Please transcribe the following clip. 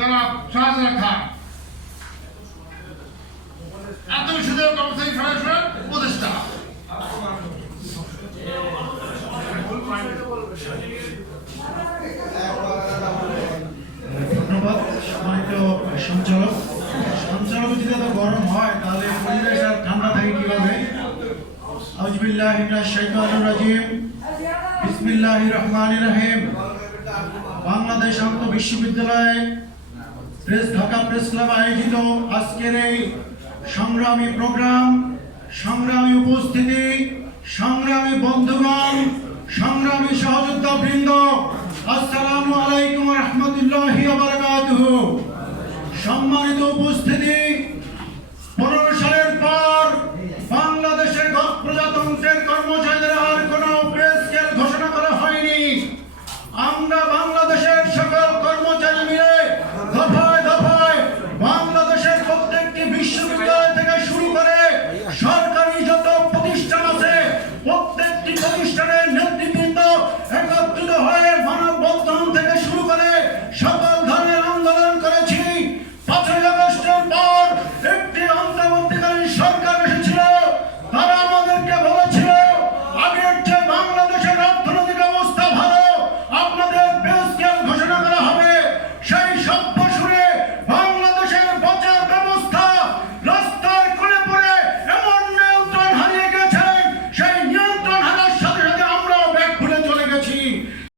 জনাব শাহজাহান খান, আত্মবিশ্বাসের কর্মচারী ফেডারেশনের উপদেষ্টা। ধন্যবাদ সম্মানিত সঞ্চালক। সঞ্চালক যদি এত গরম হয় তাহলে পরিবেশ আর ঠান্ডা থাকে কিভাবে? আউযুবিল্লাহি মিনাশ শাইতানির রাজিম, বিসমিল্লাহির রহমানির রহিম। বাংলাদেশ আন্ত বিশ্ববিদ্যালয় ঢাকা প্রেস ক্লাব আয়োজিত আজকের এই সংগ্রামী প্রোগ্রাম, সংগ্রামী উপস্থিতি, সংগ্রামী বন্ধুগণ, সংগ্রামী সহযোদ্ধা বৃন্দ, আসসালামু আলাইকুম ওয়া রাহমাতুল্লাহি ওয়া বারাকাতুহু। সম্মানিত উপস্থিতি, 15 সালের পর বাংলাদেশের প্রজাতন্ত্রের কর্মচারীদের আর কোনো পে স্কেল ঘোষণা করা হয়নি। আমরা বাংলাদেশের সকল কর্মচারী মিলে দফায় দফায় বাংলাদেশের প্রত্যেকটি বিশ্ববিদ্যালয় থেকে শুরু করে সরকারি যত প্রতিষ্ঠান আছে প্রত্যেকটি প্রতিষ্ঠানের নেতৃত্ব